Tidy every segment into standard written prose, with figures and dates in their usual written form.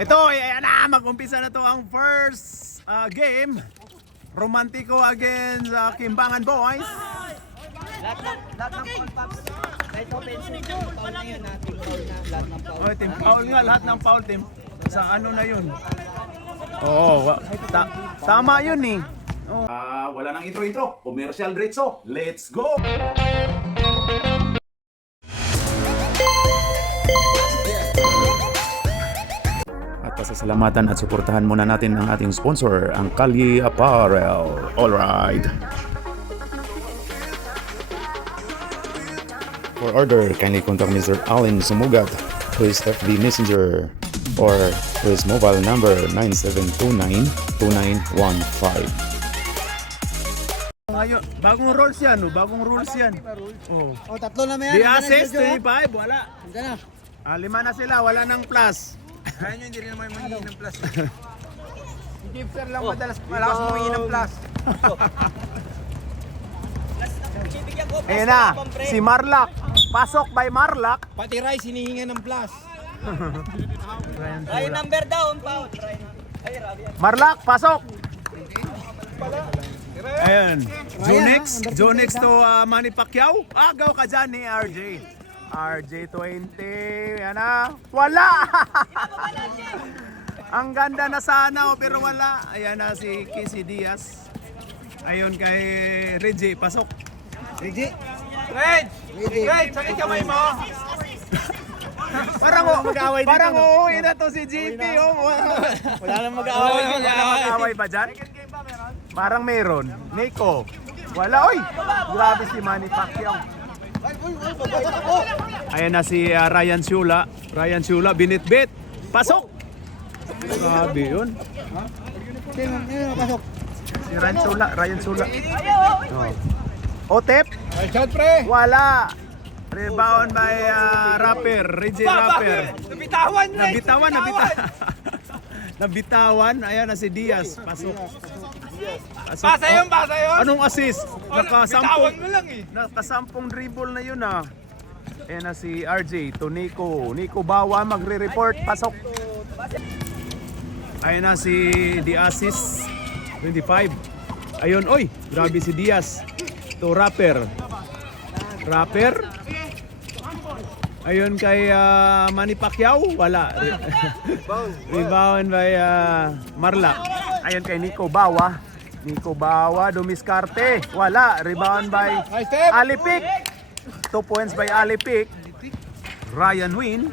Ito, ayan na, mag-umpisa na to ang first game. Romantico against Kimbangan Boys. Lahat ng foul, Paps. Kahit offensive, foul na yun, team foul na, lahat ng foul. Oh, team foul nga, lahat ng foul team. Sa ano na yun? Oo, tama yun eh. Oh. Wala nang intro-intro. Commercial diretso. Let's go! At pasasalamatan at suportahan muna natin ang ating sponsor, ang Kalye Apparel. Alright. For order, kindly contact Mr. Allen Sumugat, who is FB Messenger, or his mobile number 9729-2915. Ngayon, bagong rules yan, no? Bagong rules yan. Oh. Oh, tatlo na may The assist, 25, wala. Diyan na. 5 na sila, wala nang plus. Kaya nyo, hindi rin naman mangingi ng plus. Gipser lang madalas malakas mangingi ng plus. Ayan na, si Marlak. Pasok by Marlak. Pati Rice hinihinga ng plus. Ryan number down, foul. Ay, Rabi. Marlak, pasok. Ayan. Jonix to Manny Pacquiao. Agaw ka dyan ni RJ. RJ20. Ayan na. Wala! Ang ganda na sana pero wala. Ayan na si Casey Diaz. Ayon kay Reggie. Pasok. Reggie! Red! Sakit kamay mo! Parang uuwi na to si JP. Oh. Wala nang mag-aaway. Mag-away ba dyan? Parang meron. Nico. Wala. Oy! Grabe si Manny Pacquiao. Ayan na si Ryan Shula. Ryan Shula, binitbit. Pasok! Grabe yun. Pasok. Si Ryan Shula. Oh. Otep? Shot pre! Wala. Rebound by Rapper. Reggie Rapper. Nabitawan! Nabitawan. Ayan na si Diaz. Pasok. Pasa yun! Anong assist? Bitawan mo lang eh. Nakasampung dribble na yun ah. Ayan na si RJ to Nico. Nico Bawa magre-report. Pasok. Ayan na si The Assist 25. Ayun, oy, grabe si Diaz. To Rapper. Ayun kay Manny Pacquiao. Wala. Rebound by Marlak. Ayun kay Nico Bawa. Dumiskarte. Wala. Rebound by Alipik. 2 points by Alipik. Ryan Win.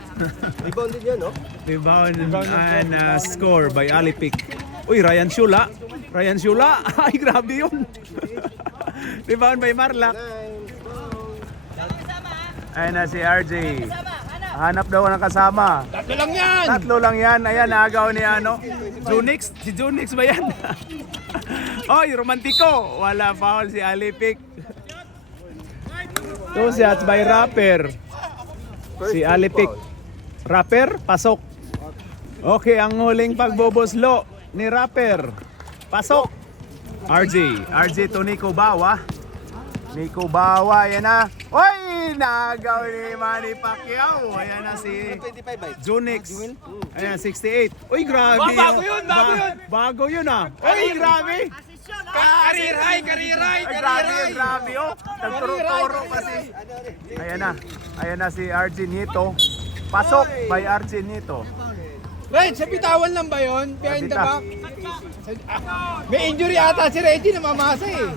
Rebound din yan, no? Rebound and score by Alipik. Uy, Ryan Shula. Ay, grabe yun. Rebound by Marlak. Ayan na si RJ. Hanap daw ng kasama. Tatlo lang yan. Ayan, nagaw ni ano. Junix. Si Junix ba yan? Oy, Romantico. Wala foul si Alipik. 2 shots by Rapper. Si Alipik. Rapper, pasok. Okay, ang huling pagboboslo ni Rapper. Pasok. RJ to Nico Bawa. Yan na. Oy! Nagaw ni Manny Pacquiao. Ayan na si Junix. Ayan, 68. Uy, grabe. Bago yun! Bago yun ah. Uy, grabe. Career high! Grabe oh. Nagturo-turo kasi. Ayan na si RJ Nito. Pasok by RJ Nito. Right, sa bitawan lang ba yun? Behind the back? May injury ata si Reggie na mamasa eh.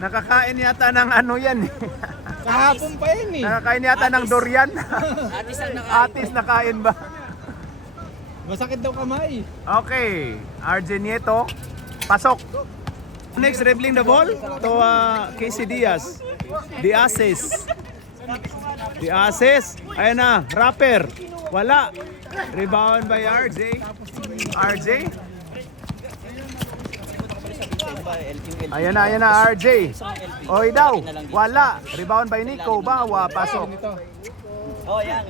Nakakain yata ng ano yan eh. Kahapon pa yan eh. Nakakain yata ng durian. Atis na kain ba? Masakit daw kamay. Okay, RJ Nieto, pasok. Next, dribbling the ball to Casey Diaz. The assist. Ayan na, Rapper. Wala. Rebound by RJ. Ayan na, RJ. Oy daw. Wala. Rebound by Nico Bawa. Pasok. Oh, yan.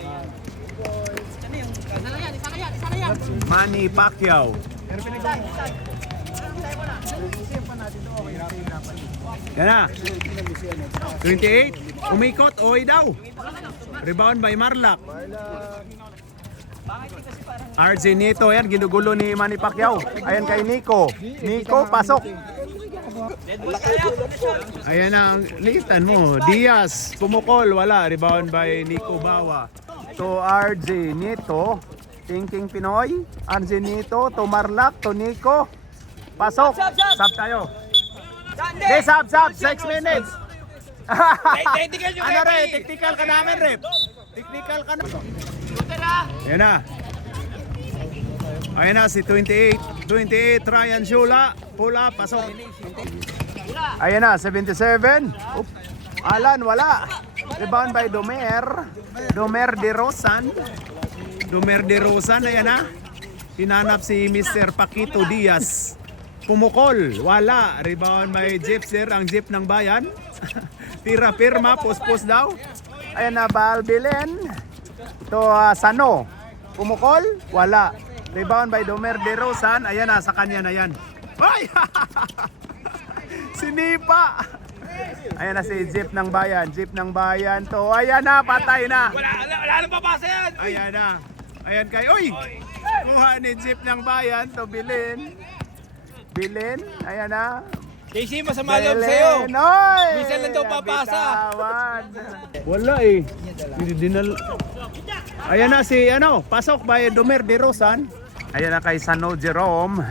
Manny Pacquiao. Yan na. 28. Umikot. Oy daw. Rebound by Marlak. RJ Nito, ayan, ginugulo ni Manny Pacquiao. Ayan kay Nico. Nico, pasok. Ayan ang litan mo. Diaz, pumukol, wala. Rebound by Nico Bawa. To RJ Nito. Thinking Pinoy. RJ Nito, to Marlak, to Nico. Pasok. Sub tayo. Okay, sub. 6 minutes. Technical yung Ano referee. technical ka namin, rep. Technical ka na. Ayan na. Ayan na si 28 Ryan Shula. Pula, pasok. Ayan na, 77. Oop. Alan, wala. Rebound by Domer de Rosan. Ayan na. Hinanap si Mr. Paquito Diaz. Pumukol, wala. Rebound by Jeep, ang jeep ng bayan. Tira pirma, post daw. Ayan na, Balbilen. To Sano. Pumukol, wala. Rebound by Domer de Rosan. Ayan na, sa kanya na yan. Ay! Sinipa! Ayan na si Jeep ng bayan. To, ayan na, patay na. Wala nang papasa yan. Ayan na. Ayan kay, uy! Kuha ni Jeep ng bayan. To, Bilin. Ayan na. JC, masama loob sa'yo. Oy! Minsan lang daw papasa. Bitawan. Wala eh. Ayan na si, pasok by Domer de Rosan. Ayan na kay Sano Jerome.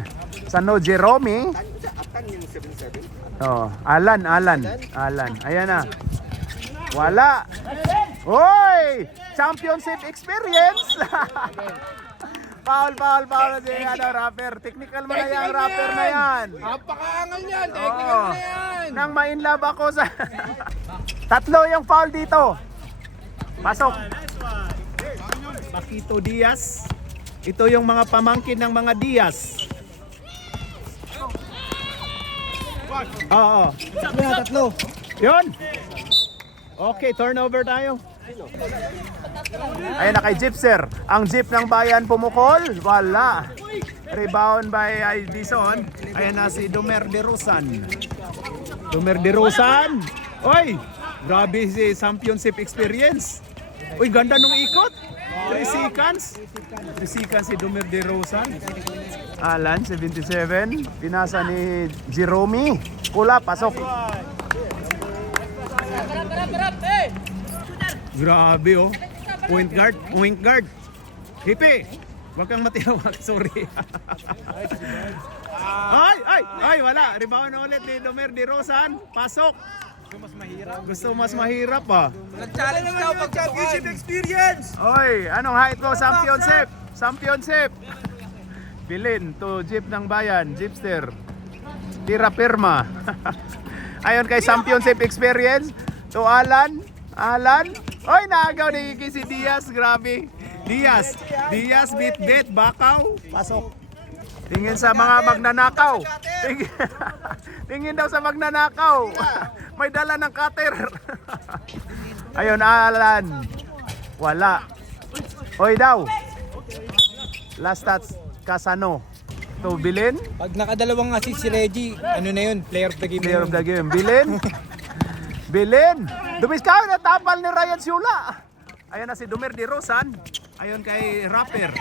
Oh, Alan. Ayan na. Wala. Hoy! Championship experience. Foul si rapper. Technical mo na yan, rapper na yan. Napakaangal yan. Technical Oo. na yan. Nang ma-inlove ako sa... Tatlo yung foul dito. Pasok. Paquito Diaz. Ito yung mga pamangkin ng mga Diaz. Oo. Tatlo. Yun. Okay, turnover tayo. Ayan na kay Jeepster. Ang jeep ng bayan pumukol. Wala. Rebound by Aidison. Ayan na si Domer de Rosan. Oy! Grabe si championship experience. Uy, ganda nung ikot. 3 seconds. 3 seconds si Domer de Rosan. Alan, 77. Pinasa ni Jerome. Pula, pasok. Grabe oh. Point guard. Hipi. Wag kang matiyawag, sorry. Ay, wala. Rebound ulit ni Domer de Rosan. Pasok. Gusto mas mahirap ah. Nag-challenge daw pag championship experience. Oy, anong height mo? Championship. Bilin to Jeep ng bayan, Jeepster. Tira pirma. Ayon kay championship experience. To Alan. Oy, naagaw ni si Diaz, grabe. Diaz, bit, bakaw, pasok. Tingin sa mga magnanakaw. Tingin daw sa magnanakaw. May dala ng cutter. Ayun, Alan. Wala. Oy daw. Last touch, Kasano. To Bilin. Pag nakadalawang assist si Reggie, ano na yun? Player of the game. Player of the game. Bilin. Dumiskaw na tapal ni Ryan Shula. Ayan na si Domer de Rosan. Ayon kay Rapper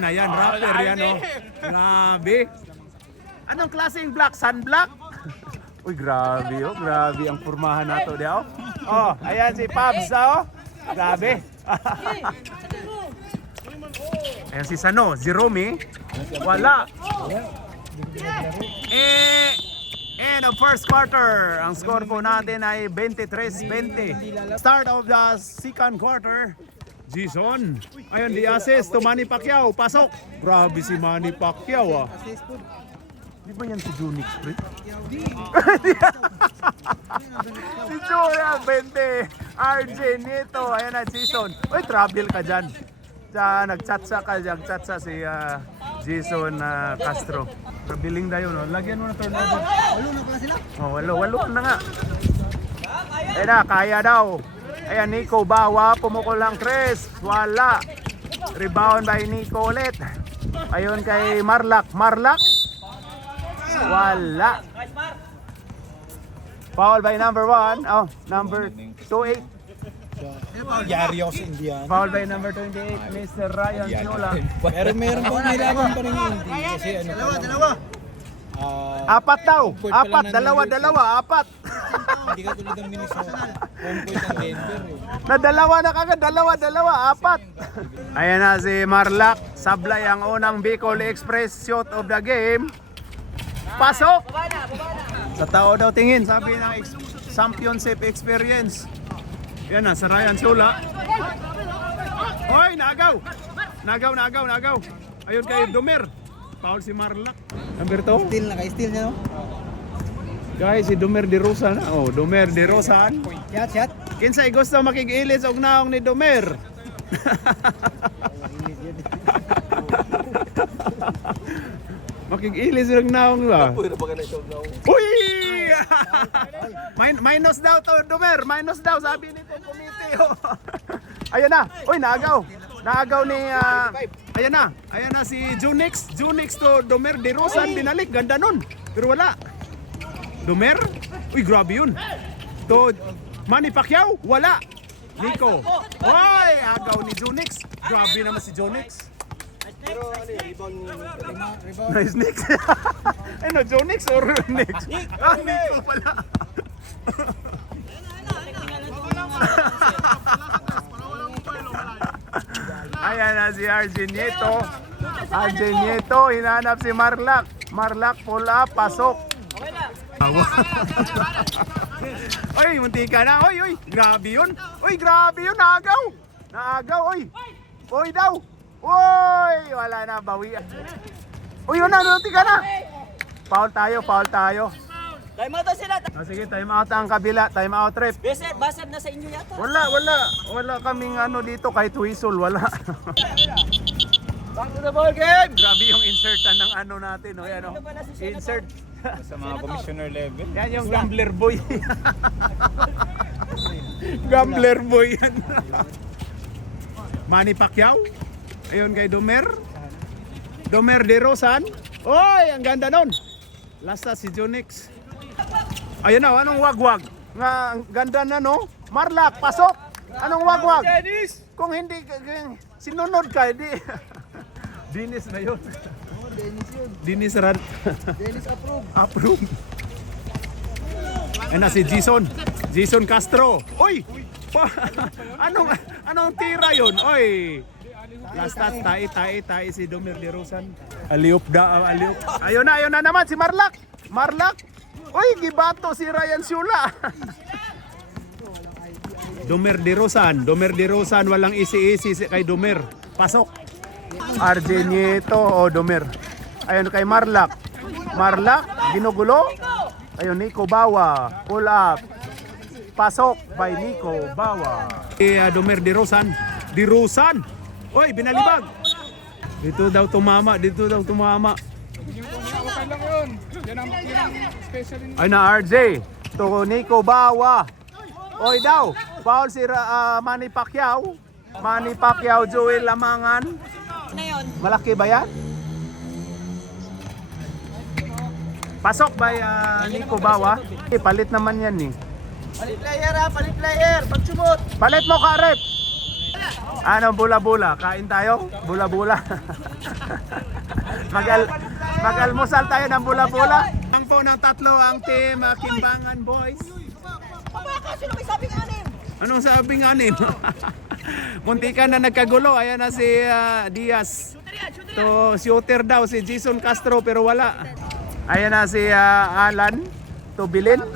na yan. Rapper yan oh. Grabe. Anong klaseng black? Sunblock? Uy, grabe oh. Grabe ang pormahan nato diyaw. Oh, ayan si Pabs oh. Grabe. Ayan si Sano, Jerome. Wala. And the first quarter, ang score po natin ay 23-20. Start of the second quarter, Jason. Ayun, the assist to Manny Pacquiao. Pasok. Grabe si Manny Pacquiao ah. Di ba yan si Junix, pre? Si Julia, 20. RJ Nito. Ayan na, Jason. Uy, travel ka dyan. Nag-chatsa si Jason Castro. Biling tayo, no? Lagyan mo na turnover. 8 na pala sila? Oh, 8 na nga. Ayan na, kaya daw. Ayan, Nico Bawa, pumukol lang Chris. Wala. Rebound by Nico ulit. Ayun kay Marlak. Wala. Foul by number 1. Oh, number 28. Yari ako sa Indian. Foul by number 28, Mr. Ryan Siola. Pero meron pang nilaban pa rin yung Hindi. Kasi ano dalawa. Apat daw. Home court pa Apat. lang ng New York. Dalawa. Apat. Hindi ka tulad ng Minnesota. Home court ng Denver eh. Na dalawa na kagad. Dalawa. Apat. Ayan na si Marlac. Sablay ang unang Bicol Express shot of the game. Pasok! Sa tao daw tingin. Sabi ng championship experience. Yan na, sa Ryan Siola. Hoy, nagaw! Nagaw. Ayun kay Domer. Foul si Marlac. Number 2. Naka-steal niya, no? Guys, si Domer de Rosa na. Oh, Domer de Rosan. Shot. Kinsay gusto makig-ilis og naong ni Domer. Makig-ilis og naong ba? Uy! Minus daw to Domer, minus daw sabi nito committee. Oh. Ayun na. Uy, naagaw. Naagaw ni ayan na si Junix to Domer de Rosan binalik ganda nun. Pero wala. Domer? Uy, grabe yun. To Manny Pacquiao? Wala. Nico. Hoy, agaw ni Junix. Grabe naman si Junix. Pero ano yun, rebound. Nice Nick. Ano, Junix or Nix? Ah, Nico pala. Ayan na si Arjen Nieto. Hinahanap si Marlac. Marlac, pull up, pasok. Oy, muntika na. Oy, grabe yun. Naagaw, oy. Oy daw. Oy, wala na, bawi. Uy, yun na, muntika na. Foul tayo. Time out sila. Sige, time out ang kabila. Time out ref. Basab na sa inyo yata. Wala kaming ano dito kahit whistle, wala. Back to the ball game. Grabe yung insertan ng ano natin, oh, yan, oh. Insert. Sa mga commissioner level. Yan yung gambler boy. Gambler boy yan. Manny Pacquiao. Ayun kay Domer de Rosan. Oy, ang ganda nun. Lasta si Junix. Ayun na, anong wagwag? Nga, ang ganda na, no? Marlac, pasok. Anong wagwag? Kung hindi, sinunod ka, di. Dinis na yun. Dinis Ran. Dennis approve. Approve. Ayun na si Jason Castro. Oy! Anong tira yun? Oy! Last touch, tae si Domer de Rosan. Aliop. Ayun na naman si Marlac. Oy, gibato si Ryan Siola. Domer de Rosan, walang isi-isi kay Domer. Pasok. Arjen Nieto o Domer. Ayun kay Marlac, ginugulo. Ayun, Nico Bawa, pull up. Pasok by Nico Bawa. Domer de Rosan. Oy, binalibag. Dito daw tumama. Okay lang yun. Yan ang special in Ay na RJ. To Nico Bawa. Oy daw. Foul si Manny Pacquiao. Joel Lamangan. Na yun. Malaki ba yan? Pasok ba Nico Bawa? Palit naman yan eh. Palit player. Pagsumot. Palit mo ka, rep. Ano, bula-bula? Kain tayo? Bula-bula. Mag-almusal tayo ng bula-bula. Ang po ng tatlo ang team Kimbangan Boys. Sino may sabing anim? Anong sabing anim? Muntikan na nagkagulo. Ayan na si Diaz. To shooter daw si Jason Castro pero wala. Ayan na si Alan. To Bilin.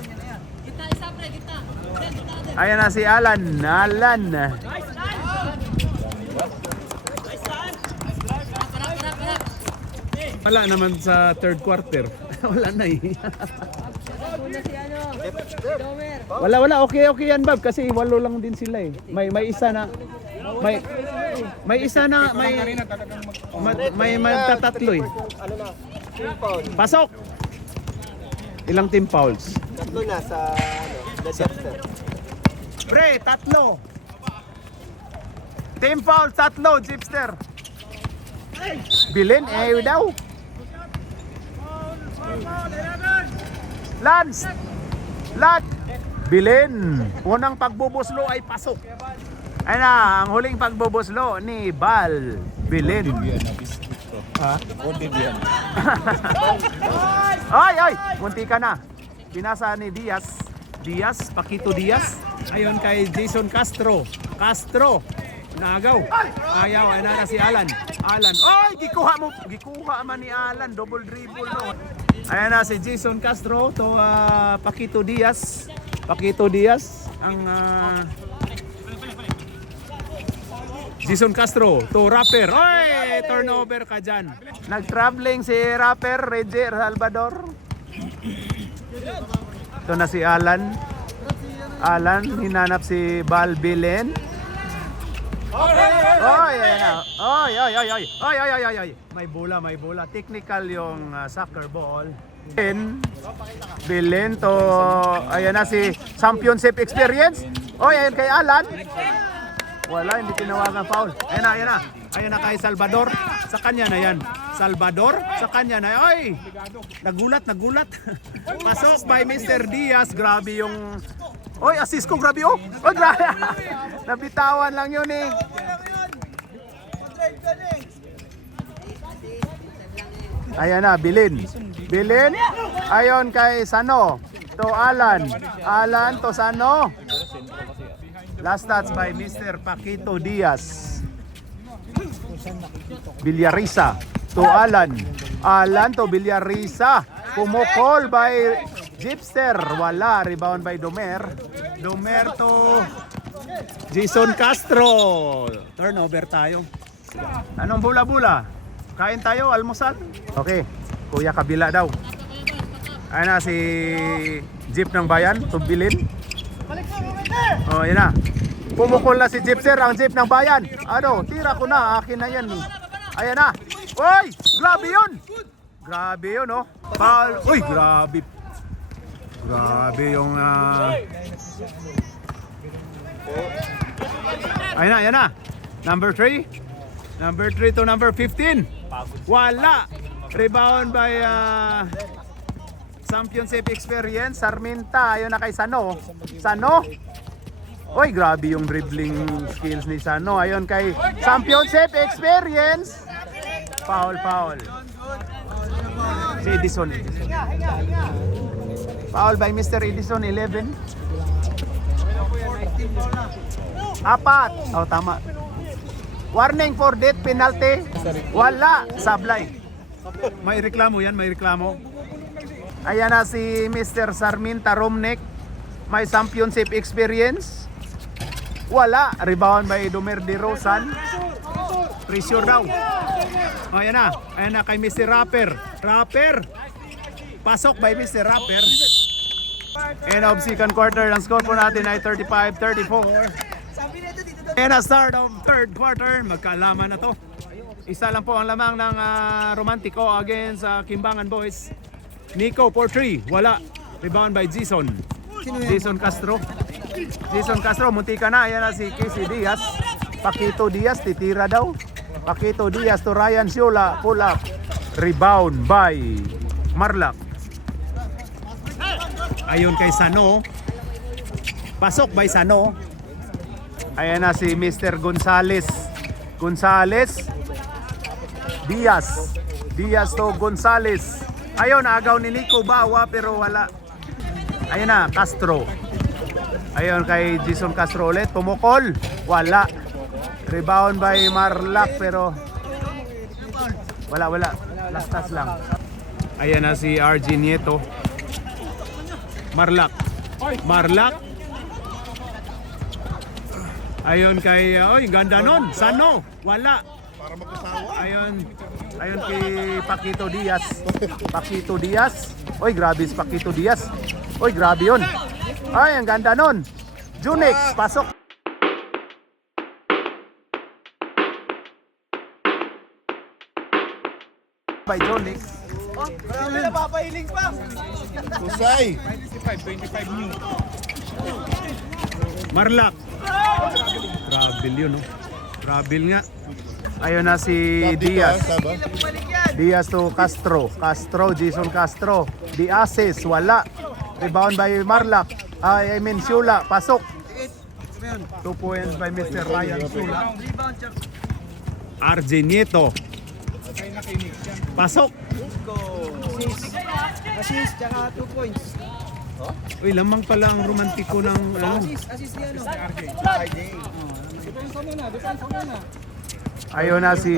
Ayan na si Alan. Wala naman sa third quarter. Wala na eh. Wala. Okay yan, Bob. Kasi walo lang din sila eh. May isa na. May magtatatlo eh. Pasok! Ilang team fouls? Tatlo na sa the Jester. Pre, tatlo. Team foul, tatlo, Jipster. Bilin, daw. Lance. Bilin. Unang pagbubuslo ay pasok. Ayun na, ang huling pagbubuslo ni Bal Bilin. Ha? Ay! Munti ka na. Pinasa ni Diaz. Paquito Diaz. Ayun kay Jason Castro. Nagaw. Ayaw, ayun na si Alan. Ay, gikuha man ni Alan. Double dribble no. Ayan na si Jason Castro to Paquito Diaz. Ang Jason Castro to Rapper. Oy, turnover ka dyan. Nag-traveling si Rapper, Reggie Salvador. Ito na si Alan, hinanap si Bal Bilin. Oy, ayan na. Oy. May bola. Technical yung soccer ball. Bilin to, ayan na si championship experience. Oy, ayan kay Alan. Wala, hindi tinawagan foul. Ayan na kay Salvador. Sa kanya na yan. Ay, nagulat. Pasok by Mr. Diaz. Grabe yung... Oy, assist ko, grabe oh. Oy, grabe. Nabitawan lang yun eh. Ayan na, Bilin. Ayon kay Sano. To Alan to Sano. Last touch by Mr. Paquito Diaz. Villarisa to Alan to Villarisa. Pumukol by Gipster. Wala. Rebound by Domer to Jason Castro. Turnover tayo. Anong bula-bula? Kain tayo, almusal? Okay. Kuya kabila daw. Ayan na si Jeep ng Bayan to Bilin. Oh, yan na. Pumukol na si Jeep, sir, ang Jeep ng Bayan. Ano, tira ko na, akin na yan. Ayan na. Uy, grabe yun, oh. Foul. Uy, grabe. Yung Ayan na. Number 3 to number 15. Wala. Rebound by championship experience, Sarmienta. Ayun na kay Sano. Oy, grabe yung dribbling skills ni Sano. Ayun kay championship experience. Foul. Si Edison. Foul by Mr. Edison, 11. 4. Oh, tama. Warning for death penalty. Wala. Sablay. May reklamo. Ayan na si Mr. Sarmienta Romnek. May championship experience. Wala. Rebound by Domer de Rosan. Pressure daw. Ayan na kay Mr. Rapper. Pasok by Mr. Rapper. End of second quarter. Ang score po natin ay 35-34. And a start of third quarter. Magkaalaman na to. Isa lang po ang lamang ng Romantico against Kimbangan Boys. Nico for 3. Wala. Rebound by Jason Castro. Munti ka na. Ayan na si Casey Diaz. Paquito Diaz. Titira daw. Paquito Diaz to Ryan Siola. Pull up. Rebound by Marlac. Ayun kay Sano. Pasok by Sano. Ayan na si Mr. Gonzales. Diaz to Gonzales. Ayun, agaw ni Nico Bawa pero wala. Ayun na, Castro. Ayun kay Jason Castro ulit. Pumukol. Wala. Rebound by Marlac pero wala. Last touch lang. Ayan na si RG Nieto. Marlac. Ayun kay, ganda nun. Sano. Wala. Para magkasawa. Ayun kay Paquito Diaz. Oy, grabe si Paquito Diaz. Oy, grabe yun. Ay, ang ganda nun. Junix, pasok. By Junix. Napapahiling pa. Kusay. 25 new. Marlac. Grabe yun, no? Grabe nga. Ayun na si Diaz. Diaz to Castro. Jason Castro. Diazes, wala. Rebound by Marlac. I mean Shula, pasok. 2 points by Mr. Ryan Shula. Rebound, Chuck. RJ Nieto. Pasok. Assist, tsaka 2 points. Uy, lamang pala ang romantiko ng ano. Assist niya, no? Ayun na si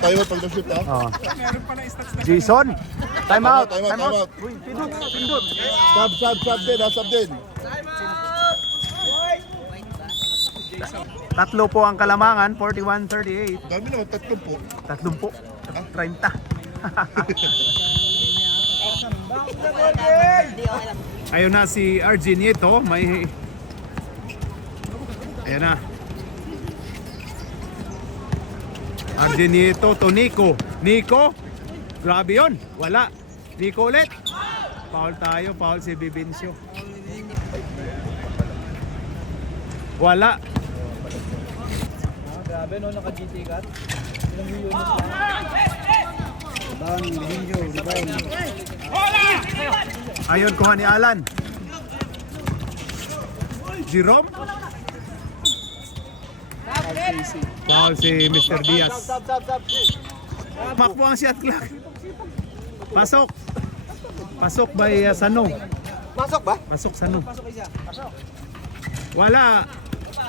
Tayo pag na-shoot ha. oh. Jason. Time out. Time out, time out. Uy, pindot, pindot. Sub din ha, sub din. Tatlo po ang Kalamangan, 41-38. Dami naman, 30 po. 30. Ayun na si RJ Nieto, may ayan na. RJ Nieto to Nico. Nico, grabe yun. Wala. Nico ulit. Foul tayo, foul si Bibincio. Wala. Grabe, no? Naka-GT cut. Ilang milyon na Ayun, kuha ni Alan. Jerome. Foul si Mr. Diaz. Makpo ang shot clock. Pasok. Pasok by Sano. Pasok ba? Pasok Sano. Pasok isa. Wala.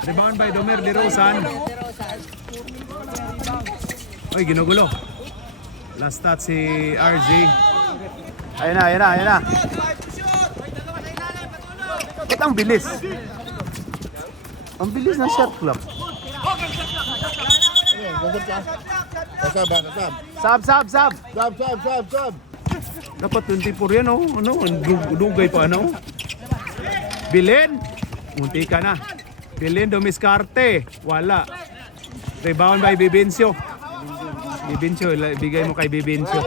Rebound by Domer de Rosan. Oy, ginugulo. Last touch si RJ. Ayun na, ayun na, ayun na. Bakit ang bilis? Ang bilis ng shot clock. Kasab ha, kasab. Sab. Sub. Dapat 24 yan, oh. Ano? Dugay pa, ano? Bilin. Munti ka na. Bilin Domiscarte. Wala. Rebound by Bibincio. Bibincio, bigay mo kay Bibincio.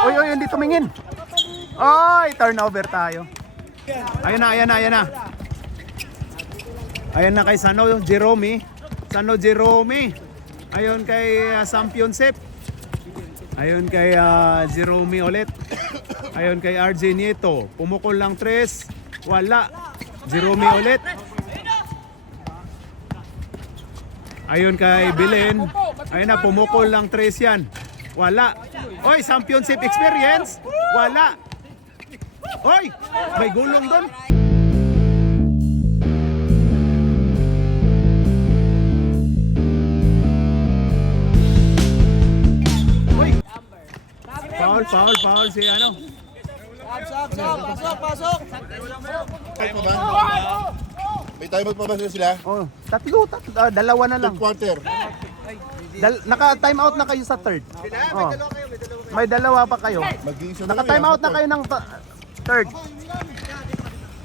Oy, hindi tumingin. Oy, turnover tayo. Ayan na. Ayan na kay Sano Jerome. Ayun kay Championship. Ayun kay Jerome ulit. Ayun kay RJ Nieto. Pumukol lang 3. Wala. Jerome ulit. Ayun kay Belen. Ayun na, pumukol lang 3 yan. Wala. Oy, championship experience. Wala. Oy, may gulong doon. Oy. Foul si ano. Pasok! Time pa ba? May time out pa ba sila? Oh, tatlo, dalawa na lang. Third quarter. Naka-time out na kayo sa third. Oh. May dalawa pa kayo. Mag-iisa na Naka-time out na kayo ng third.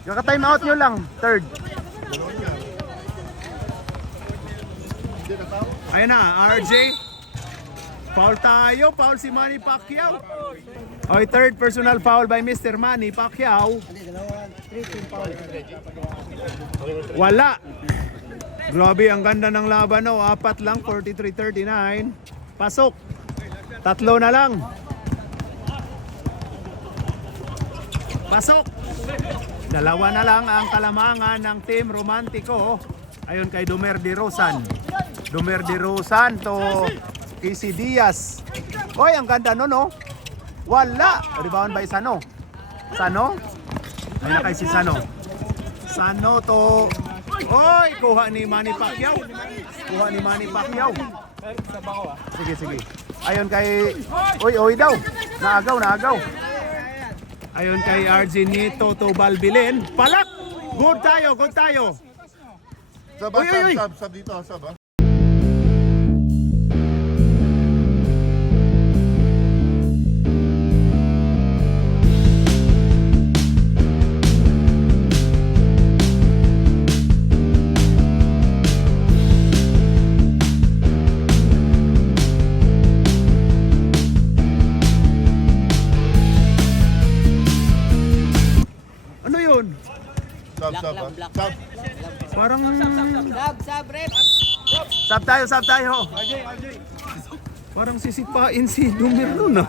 Naka-time out nyo lang, third. Ayun na, RJ. Foul tayo, foul si Manny Pacquiao. Okay, third personal foul by Mr. Manny Pacquiao. Wala. Grabe, ang ganda ng laban, no? 4 lang, 43-39. Pasok. 3 na lang. Pasok. 2 na lang ang Kalamangan ng Team Romantico. Ayun kay Domer de Rosan. Domer de Rosan to Casey Diaz. Oy, ang ganda no, no? Wala. Rebound by Sano. Ayun na kay si Sano. Sano to. Oy, kuha ni Manny Pacquiao. Sige. Ayun kay Oy daw. Naagaw. Ayun kay RJ Nieto to Balbilin. Palak. Good tayo. Sub dito, sub ha. Ano yun? Sub ha. Sub. Parang Sub, rep! sub tayo. Parang sisipain si Dumer nun ah.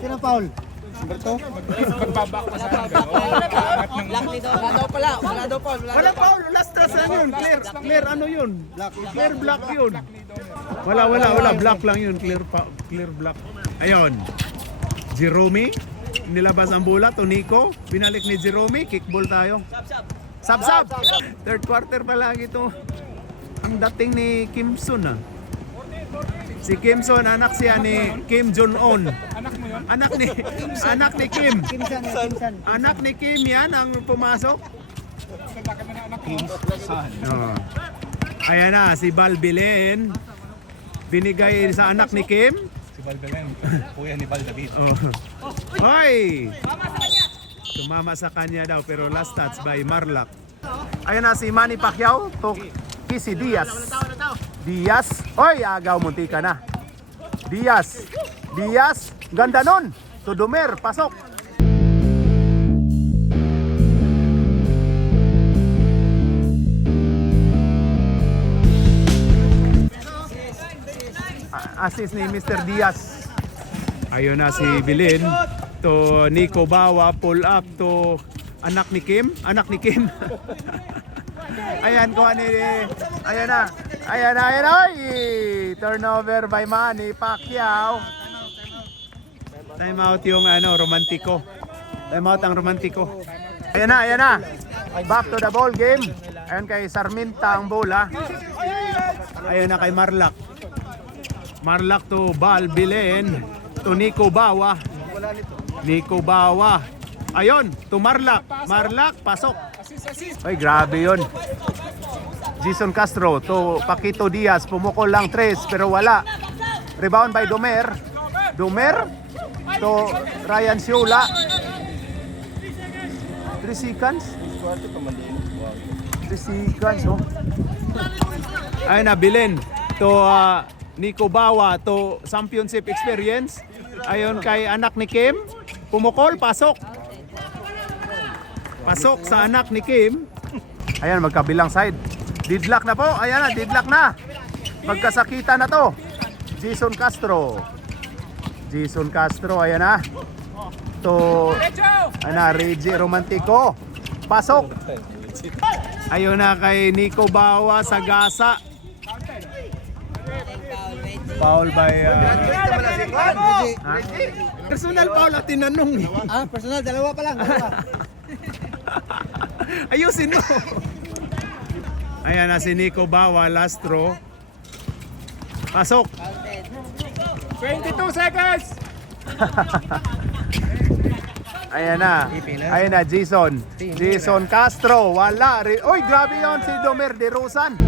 Sino foul? Black nito. Wala daw pala. Wala daw foul. Wala foul, last touch lang yun. Clear ano yun? Clear black yun. Wala, black lang yun. Clear black. Ayun. Jerome, nilabas ang bola to Nico. Binalik ni Jerome, kickball tayo. Sab. Third quarter pa lang ito. Ang dating ni Kimson ah. Si Kimson, anak siya ni Kim Jong-un. Anak ni Kim. Anak ni Kim yan ang pumasok. Oh. Ayan na, si Balbilen. Binigay sa anak ni Kim. Si Balbelen, kuya ni Val David. Oh. Hoy! Tumama sa kanya daw pero last touch by Marlak. Ayan na si Manny Pacquiao to Kisi Diaz. Hoy, agaw munti ka na. Diaz, ganda nun. To Dumer, pasok. Assist ni Mr. Diaz. Ayun na si Bilin. To Nico Bawa, pull up to anak ni Kim. Ayan, kuha ni... Ayan na. Oy! Turnover by Manny Pacquiao. Time out yung romantiko. Time out ang romantiko. Ayan na. Back to the ball game. Ayan kay Sarminta ang bola. Ayan na kay Marlak. Marlak to Balbilen. To Nico Bawa. Ayun, to Marlak. Pasok. Ay, grabe yun. Jason Castro to Paquito Diaz. Pumukol lang 3 pero wala. Rebound by Dumer to Ryan Siula. 3 seconds. 3 seconds, oh. Ayun na, Bilin to Nico Bawa to championship experience. Ayun kay anak ni Kim. Pumukol, pasok sa anak ni Kim. Ayan, magkabilang side. Deadlock na po. Ayan na, deadlock na. Magkasakita na to. Jason Castro, ayan na. To, Reggie Romantico. Pasok. Ayun na kay Nico Bawa sa gasa. Foul by... Personal foul at tinanong eh. Personal, dalawa pa lang. Ayusin mo. Ayan na si Nico Bawa, last throw. Pasok. 22 seconds! Ayan na, Jason Castro, wala. Oy, grabe yon si Dumer de Rosan.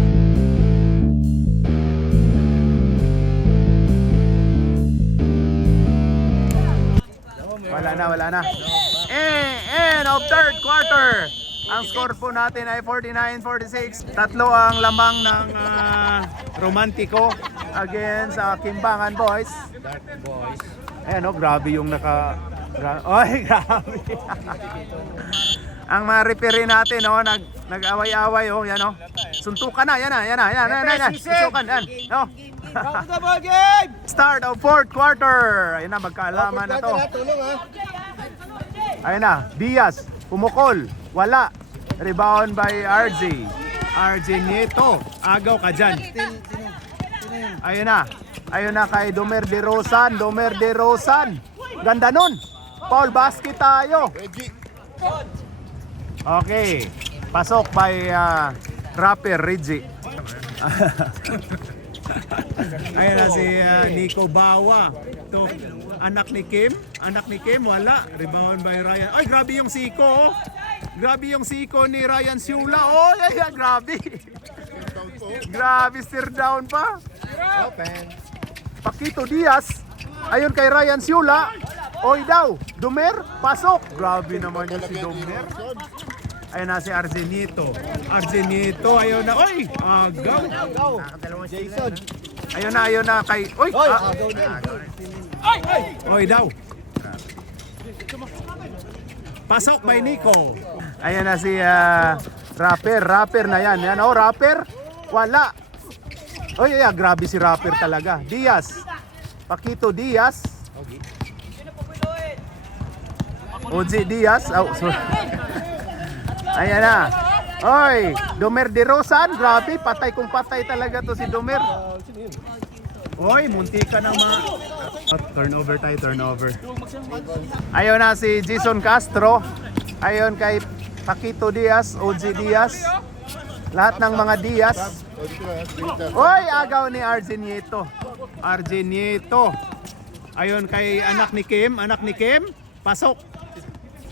Wala na. End of third quarter. Ang score po natin ay 49-46. Tatlo ang lamang ng Romantiko against Kimbangan Boys. Ayan, grabe yung Oy, grabe. Ang mga referee natin, nag-away-away, yan, suntukan na, yan. Suntukan, yan. Start of fourth quarter. Ayun na, magkaalaman na to. Ayun na, Diaz, pumukol, wala. Rebound by RJ Nieto. Agaw ka dyan. Ayun na kay Dumer de Rosan. Ganda nun. Foul basket tayo. Okay. Pasok by Rapper Reggie. Ayun na si Nico Bawa. To anak ni Kim, wala. Rebound by Ryan. Ay, grabe yung siko. Grabe yung siko ni Ryan Siula. Oh, ay, grabe. Grabe, steer down pa. Paquito Diaz. Ayun kay Ryan Siula. Oy daw, Dumer, pasok. Grabe naman yung si Dumer. Ayun na si Argenito, ayun na. Oy, agaw. Jason. Ayun na kay... Oy, oy daw. Pasok by Nico. Ayun na si Rapper na yan. Rapper. Wala. Oy, yeah, grabe si Rapper talaga. Diaz. Paquito Diaz. Oji Diaz. Oh, sorry. Ayan na. Oy, Domer De Rosan. Grabe, patay kung patay talaga to si Domer. Oy, munti ka ng mga... Turnover tayo, turnover. Ayun na si Jason Castro. Ayun kay Paquito Diaz, OG Diaz. Lahat ng mga Diaz. Oy, agaw ni Argenieto. Argenieto. Ayun kay anak ni Kim, pasok.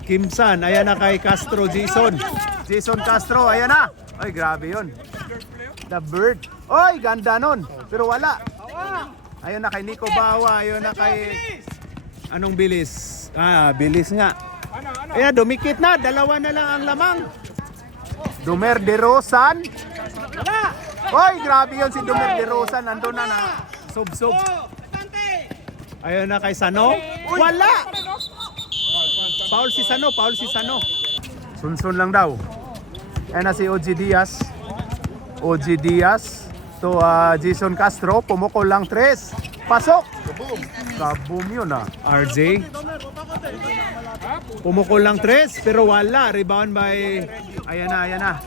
Kimsan, ayan na kay Castro Jason. Jason Castro, ayan na. Ay, grabe yun. The Bird. Oy, ganda nun. Pero wala. Ayun na kay Nico Bawa, ayun na kay... Anong bilis? Ah, bilis nga. Ayan, dumikit na. Dalawa na lang ang lamang. Domer De Rosan. Oy, grabe yun si Domer De Rosan. Nandun na sub-sub. Ayun na kay Sano. Wala! Paul si Sano. Sunsun lang daw. Ayan na si OG Diaz. OG Diaz to Jason Castro. Pumukol lang 3. Pasok! Kaboom yun RJ. Pumukol lang 3 pero wala. Rebound by... Ayan na.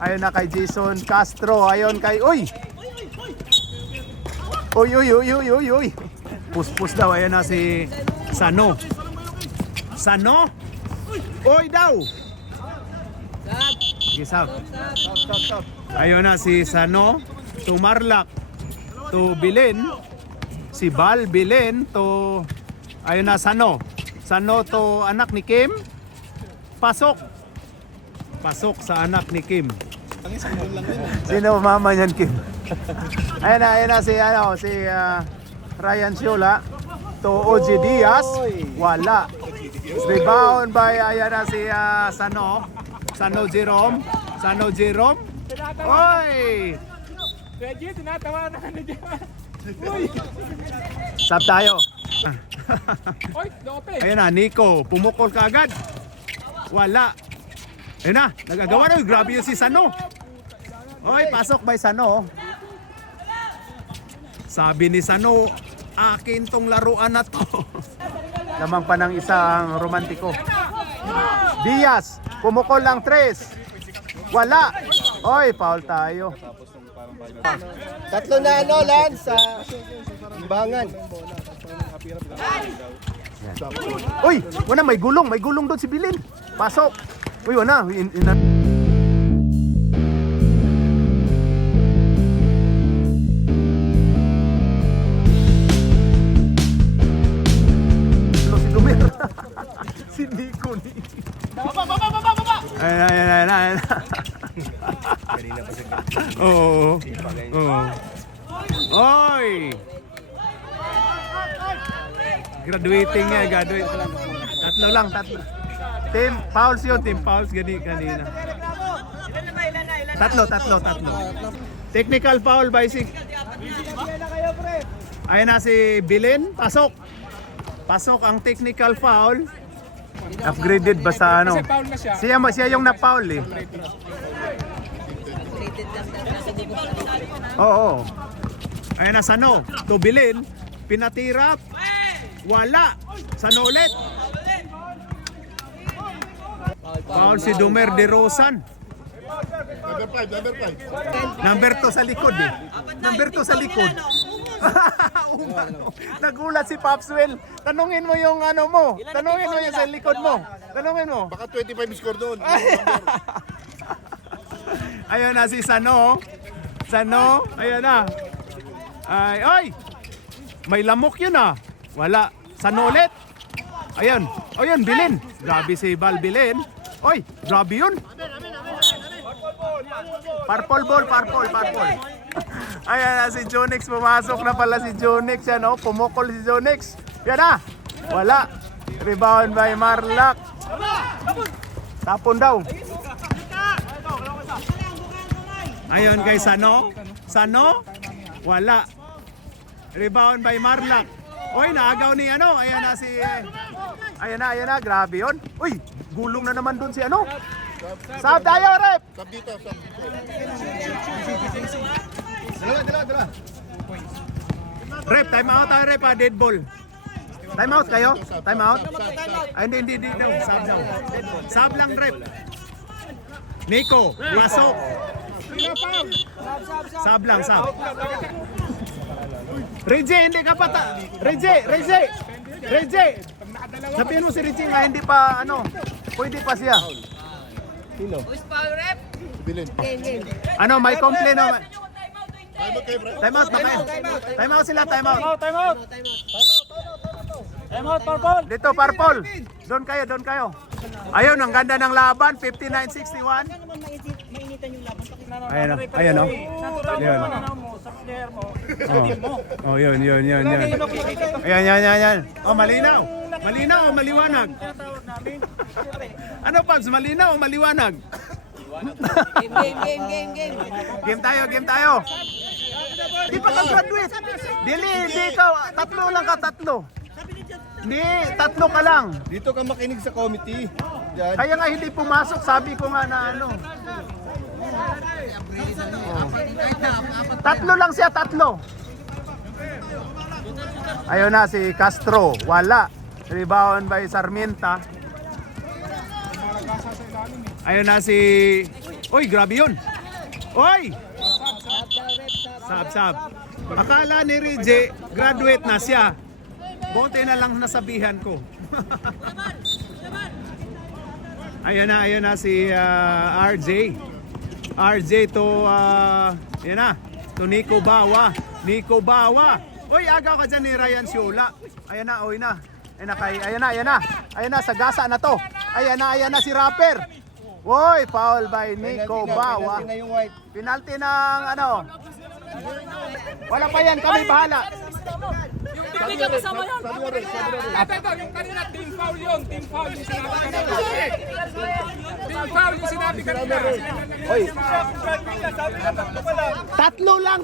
Ayun na kay Jason Castro. Ayun kay... Uy! Uy. Pus daw. Ayan na si Sano. Oy daw! Gisab. Ayun na si Sano. To Marlak. To Bilin. Si Bal Bilin. To... Ayun na Sano to anak ni Kim. Pasok sa anak ni Kim. Sino mama niyan, Kim? Ayun na si Ryan Siola to OG Diaz. Wala. Rebound by ayan na si Sano Jerome. Oy! Reggie, tinatawa na ka na dyan. Sab tayo. Oy, lope. Ayun na, Nico. Pumukol ka agad. Wala. Ayun na, nagagawa na. Grabe yun si Sano. Oy, pasok by Sano. Sabi ni Sano, akin tong laruan na to. Lamang pa ng isang romantiko. Diaz, pumukol lang 3. Wala. Oy, foul tayo. Tatlo na Lance, sa imbangan. Uy, wala, may gulong doon si Bilin. Pasok. Uy, wala. Si Dumer. Si Nico ni. Ayan. Oo. Oy! Graduating nga, graduate. Tatlo lang. Team fouls yun, team fouls kanina. Tatlo. Technical foul by Sig. Ayun na si Bilin, pasok ang technical foul. Upgraded ba sa ano? Kasi foul na siya. Siya yung na-foul eh. Oo. Ayun na Sano, to Bilin, pinatirap. Wala. Sano ulit. Foul si Domer De Rosan. Number 2 sa likod eh. Number 2 sa likod. Nagulat si Popswell. Tanungin mo yung ano mo. Tanungin mo yung sa likod mo. Tanungin mo. Baka 25 score doon. Ayun na si Sano. Ayun na. Ay. May lamok yun ah. Wala. Sano ulit. Ayun, Bilin. Grabe si Bal Bilin. Oy, grabe yun. Purple ball. Ayan na si Jonix. Pumasok na pala si Jonix. Yan o, pumukol si Jonix. Yan na. Wala. Rebound by Marlak. Tapon daw. Ayun kay Sano. Wala. Rebound by Marlak. Oy, naagaw ni ano. Ayan na si... Ayan na. Grabe yun. Uy, gulong na naman dun si ano. Sab tayo, rep. Sab dito. Dala. Rep, time out tayo rep ha, dead ball. Time out kayo? Time out? Ay, hindi. Sub lang. Sub lang rep. Nico, Wasok. Sub lang, sub. Reggie, hindi ka pa Reggie! Sabihin mo si Reggie nga hindi pa pwede pa siya. Who's foul rep? Bilin. Ano, may complain naman. Time out kayo, bro. Time out sila, time out. Time out, Purple. Dito, Purple. Doon kayo. Ayun, ang ganda ng laban, 59-61. Ayan o. Ayan. Oh, yun. Ayan. Oh, malinaw. Malinaw o maliwanag? Ano, Pabs? Malinaw o maliwanag? Game. Game tayo. Di pa ka-graduate. Dili, ikaw. Tatlo lang ka. Hindi, tatlo ka lang. Dito ka makinig sa committee. Yan. Kaya nga hindi pumasok, sabi ko nga na ano. Tatlo lang siya, tatlo. Ayun na si Castro, wala. Rebound by Sarmienta. Ayun na si... Uy, grabe yun. Uy! Sab. Akala ni Rije, graduate na siya. Bonte na lang nasabihan ko. Ayun na si RJ. RJ to yan na. To Nico Bawa. Uy, agaw ka dyan ni Ryan Siola. Ayan na. Ayan na, sagasa na to. Ayan na si Rapper. Uy, foul by Nico Bawa. Penalty na yung white. Penalty ng Wala pa yan, kami bahala. Hindi ka kasama yan. Yung kanina, team foul yung sinabi kanina. Oy. Tatlo lang.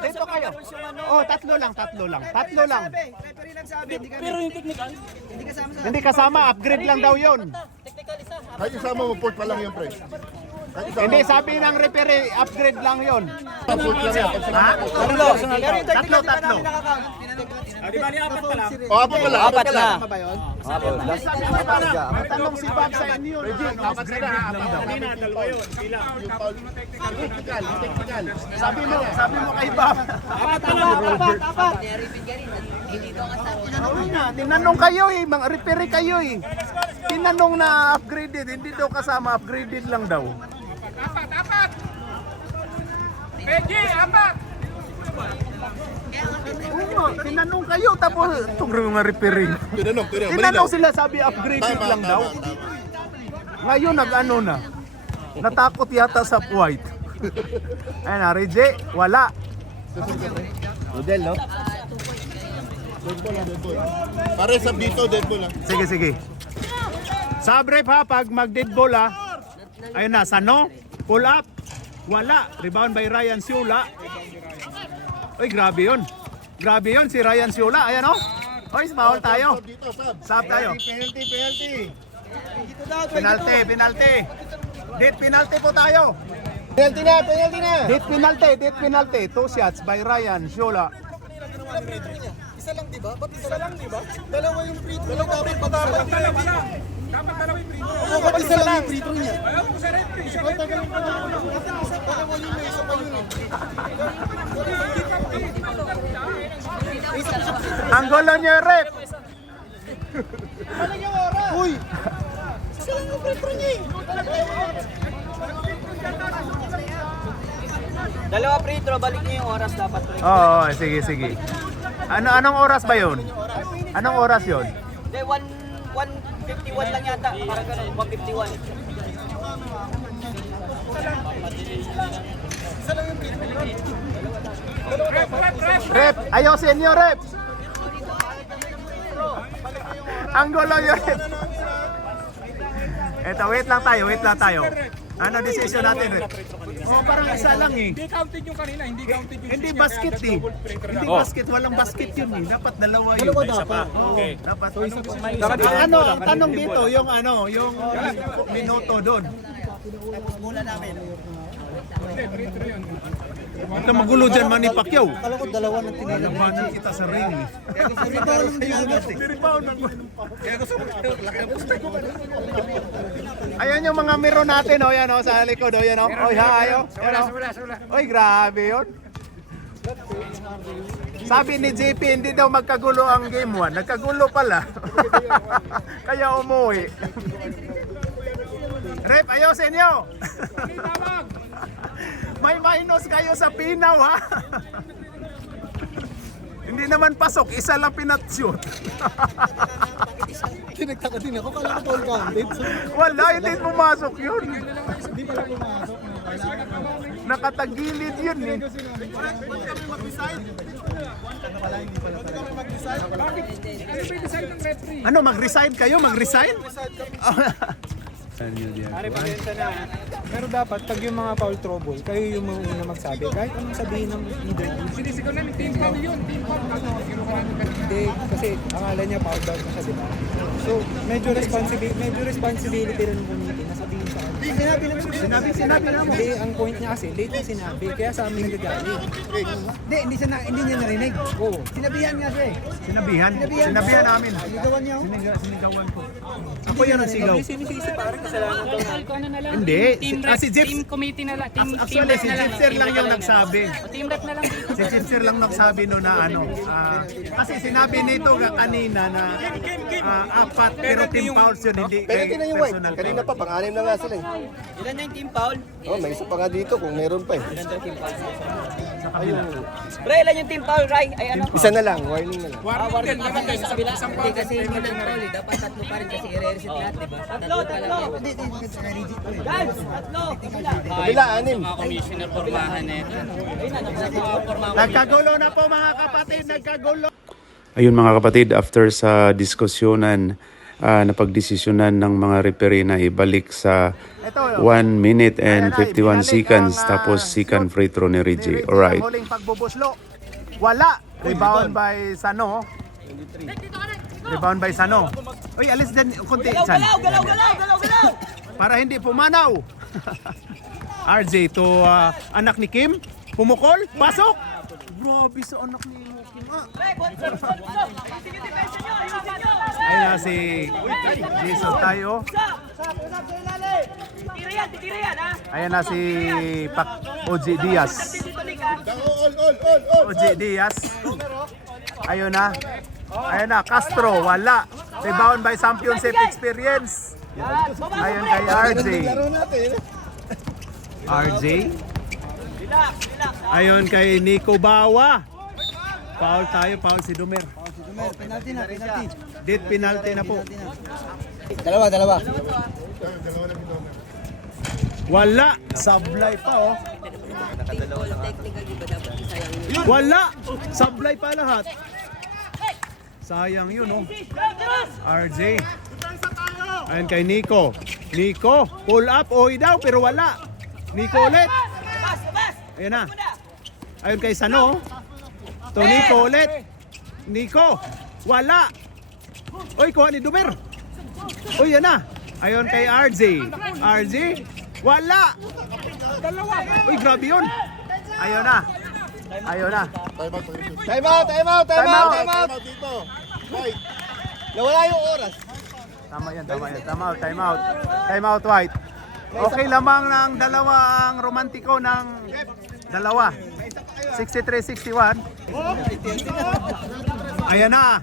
Dito kayo. Oh, tatlo lang. Pero yung technical, Hindi kasama, upgrade lang daw 'yon. Kahit isama mo, port pa lang yung pre. Hindi, sabi ng referee, upgrade lang 'yon. Port lang yan. Ha? Tatlo. Apat pala. Sabi mo pala, tanong si Bob sa inyo. Upgrade lang daw. Sabi mo kay Bob. Oo nga, tinanong kayo mga referee kayo Tinanong na upgraded, hindi daw kasama, upgraded lang daw. apat. Peggy, apat. Oo, tinanong kayo tapos itong mga referee. Tinanong. Sila sabi upgraded lang daw. Ngayon na. Natakot yata sa white. Ayun na, Reggie, wala. Model, no? Pare sa dito, dead ball lang. Sige. Sabrep ha, pag mag-dead ball ha. Ayun na, Sano, pull up, wala. Rebound by Ryan Siola. Uy, grabe yun si Ryan Siola. Ayan o. Uy, foul tayo. Dito, Sub tayo. Penalty. Penalty. Dead penalty po tayo. Penalty na. Dead penalty. 2 shots by Ryan Siola. Isa lang, di ba? Dalawa yung free throw. Dapat dalawa yung free throw. Ba't isa lang yung free throw niya? Ayaw ko sa referee. Siya ba tagal pa naman? Dalawa yung may isa pa yun Ang gulo niyo, rep. Uy! Isa lang yung free throw niya Dalawa free throw, balik niyo yung oras dapat. Oo, sige. Anong oras ba 'yon? Anong oras 'yon? Hindi, 151 lang yata. Parang ganun, 151. Rep, ayosin niyo, rep. Ang gulo niyo, rep. Eto, wait lang tayo. Ano decision natin, rep? Oh, parang isa lang Hindi counted yung kanina, hindi counted yung Hindi basket Hindi basket, walang basket yun Dapat dalawa yun. dapat. Okay. Dapat. Ang tanong dito, yung minuto doon. Hindi, free throw yun. Huwag ka magulo dyan, Manny Pacquiao. Akala ko dalawa ng tinira. Labanan kita sa ring. Ayan yung mga miro natin, oh, yan, oh, sa likod, oh, yan, oh. Oy, hayo. Oy, grabe yun. Sabi ni JP, hindi daw magkagulo ang game 1. Nagkagulo pala. Kaya umuwi. Rep, ayusin nyo. May minus kayo sa pinaw, ha? Hindi naman pasok, isa lang pinat-shoot. Nagtaka din ako, kala ko ball counted. Wala, hindi pumasok yun. Hindi pala pumasok. Nakatagilid yun eh. Ano, mag-resign kayo? Mag-resign? Pare, pasensya na. Pero dapat, pag yung mga foul trouble, kayo yung mga una magsabi. Kahit anong sabihin ng leader. Sinisigaw namin, team foul yun, team foul. Hindi, kasi akala niya foul daw siya, di ba? So, medyo responsibility rin ng committee na sabihin sa akin. Sinabi na mo. Hindi, ang point niya kasi, late na sinabi, kaya sa amin nagagalit. Hindi niya narinig. Oo. Sinabihan? Sinabihan namin. Ligawan niya ako. Sinigawan ko. Ako yan ang sigaw. Hindi sinisisi parang kasalanan ko na. Ano na lang, Hindi. team Ah, si rep, Jeps. team committee na lang, team Actually, rep si na lang. Jipster lang yung nagsabi. O, team rep na lang dito. Si Jipster lang nagsabi no na ano. Kasi sinabi nito kanina na apat pero team fouls yun, hindi Penalty na yung white. personal Kanina foul. pa, pang-anim na nga sila eh. Ilan na yung team foul? Oh, may isa pa nga dito kung meron pa eh. Ayun. Pre, ilan yung team foul, Ray? Ay, ano? Isa na lang, warning na lang. Warning din, dapat kayo sa kabila. Hindi kasi hindi team foul, eh. Dapat tatlo pa rin kasi i-reset lahat, di ba? Tatlo. Guys, tatlo. Kabila, anim. Commissioner formahan eh. Nagkagulo na po mga kapatid, nagkagulo. Ayun mga kapatid, after sa diskusyonan, napagdesisyonan ng mga referee na ibalik sa 1 minute and 51 seconds tapos second free throw ni Reggie. Alright. Huling pagbubuslo. Wala. Rebound by Sano. Rebound by Sano. Uy, alis din konti. San. Galaw! Para hindi pumanaw. RJ to anak ni Kim. Pumukol. Pasok. Grabe sa anak ni Kim. Ayun na si Jason tayo. Titira yan, ha? Ayan na si OG Diaz. OG Diaz. Ayun na. Ayun na, Castro, wala. Rebound by championship experience. Ayun kay RJ. RJ. Ayun kay Nico Bawa. Foul tayo, foul si Dumer. Penalty na, penalty. Dead penalty na po. Dalawa. Wala, sablay pa oh. Wala, sablay pa lahat. Sayang yun oh. RJ. Ayun kay Nico. Nico, pull up, oy daw pero wala. Nico ulit. Ayun na. Ayun kay Sano. To Nico ulit. Nico, wala. Oy, kuha ni Dumer. Uy, yan na. Ayun kay RJ. RJ, wala. Uy, grabe yun. Ayun na. Ayun na. Time out dito. Nawala yung oras. Tama yan. Time out. Time out, White. Okay lamang ng dalawa ang romantiko ng dalawa. 63-61. Ayan na.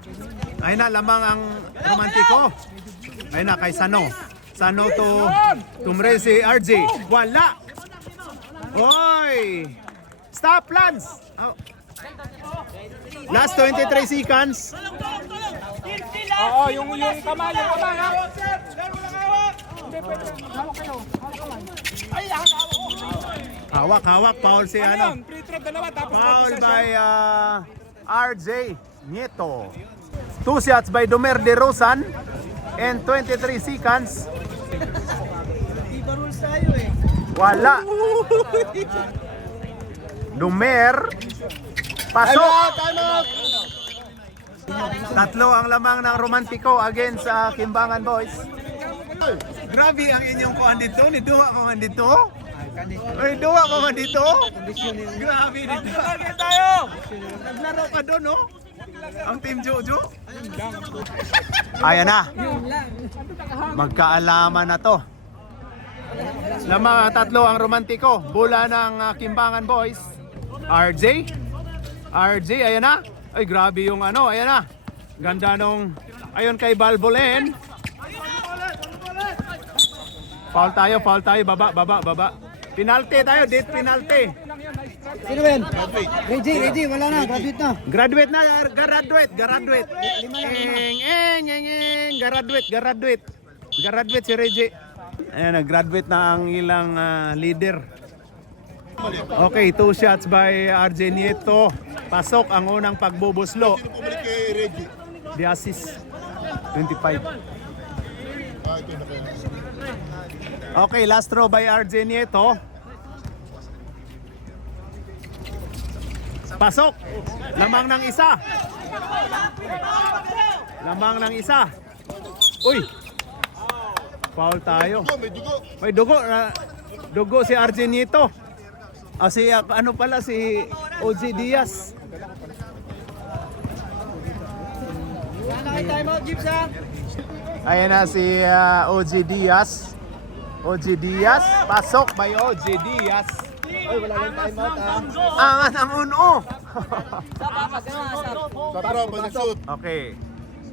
Ayun na, lamang ang romantiko. Ayun na, kay Sano. Sano to Tumresi RJ. Wala. Oy. Stop, Lance. Oh. Last 23 seconds. Oo, yung kamay, ha? Hawak. Foul si ano. Free throw, dalawa, tapos Foul by RJ Nieto. 2 shots by Dumer de Rosan and 23 seconds. Wala. Dumer. Pasok. Tatlo ang lamang ng romantiko against sa Kimbangan Boys. Grabe ang inyong kuhan dito. Niduha kuhan dito. Ay, duwa pa man dito. Kondisyon nila. Grabe dito. tayo. Naglaro ka doon, no? Ang Team Jojo. Ayan na. Magkaalaman na to. Na mga tatlo ang romantiko. Bula ng Kimbangan Boys. RJ. RJ, ayan na. Ay, grabe yung ano, ayan na. Ganda nung, ayon kay Balbolen. Foul tayo, baba. Penalty tayo, dead penalty. Sino ba yan? Reggie, wala na, graduate na. Graduate. Graduate si Reggie. Ayan, nag-graduate na ang ilang leader. Okay, 2 shots by RJ Nieto. Pasok ang unang pagbubuslo. Sino bumalik kay Reggie? The assist. 25. Ito na kayo. Okay, last throw by RJ Nieto. Pasok. Lamang ng isa. Uy. Foul tayo. May dugo. May dugo. Dugo si RJ Nieto. Si ano pala si OG Diaz. Ayan na si OG Diaz. OG Diaz. Pasok by OG Diaz. Ay, wala lang time out Angan ang uno. Tatra, panisot. Okay.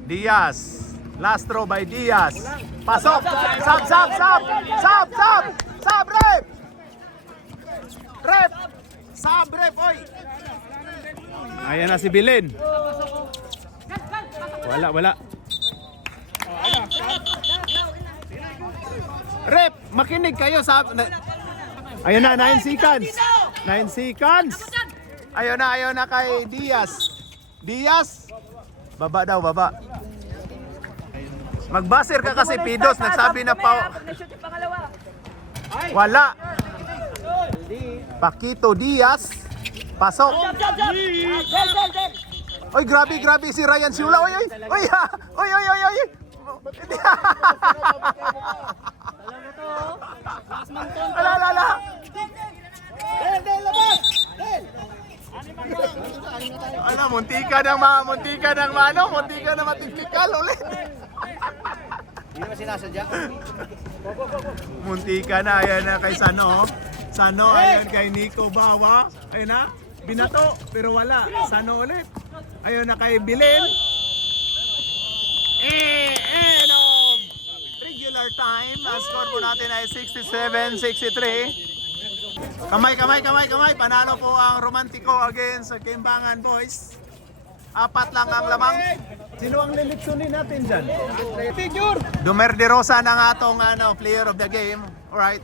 Diaz. Last throw by Diaz. Pasok. Sab, rep. Sab, rep, oy. Ayan na si Bilin. Wala. Rep, makinig kayo sa... Ayun na, 9 seconds. 9 seconds. Ayun na kay Diaz. Baba. Magbasir ka kasi Pidos, nagsabi na pa. Wala. Paquito Diaz. Pasok. Oy, grabe si Ryan Siula. Oy. Ala. Ano, muntika ng matikikal ulit. Hindi naman sinasadya. Muntika na, ayan na kay Sano. Sano, ayan kay Nico Bawa. Ayan na, binato, pero wala. Sano ulit. Ayun na kay Bilin. No. Regular time. Ang score po natin ay 67-63. Kamay. Panalo po ang Romantiko against sa Kimbangan Boys. 4 lang ang lamang. Sino ang lilitsunin natin dyan? Dumer de Rosa ng atong player of the game. Alright.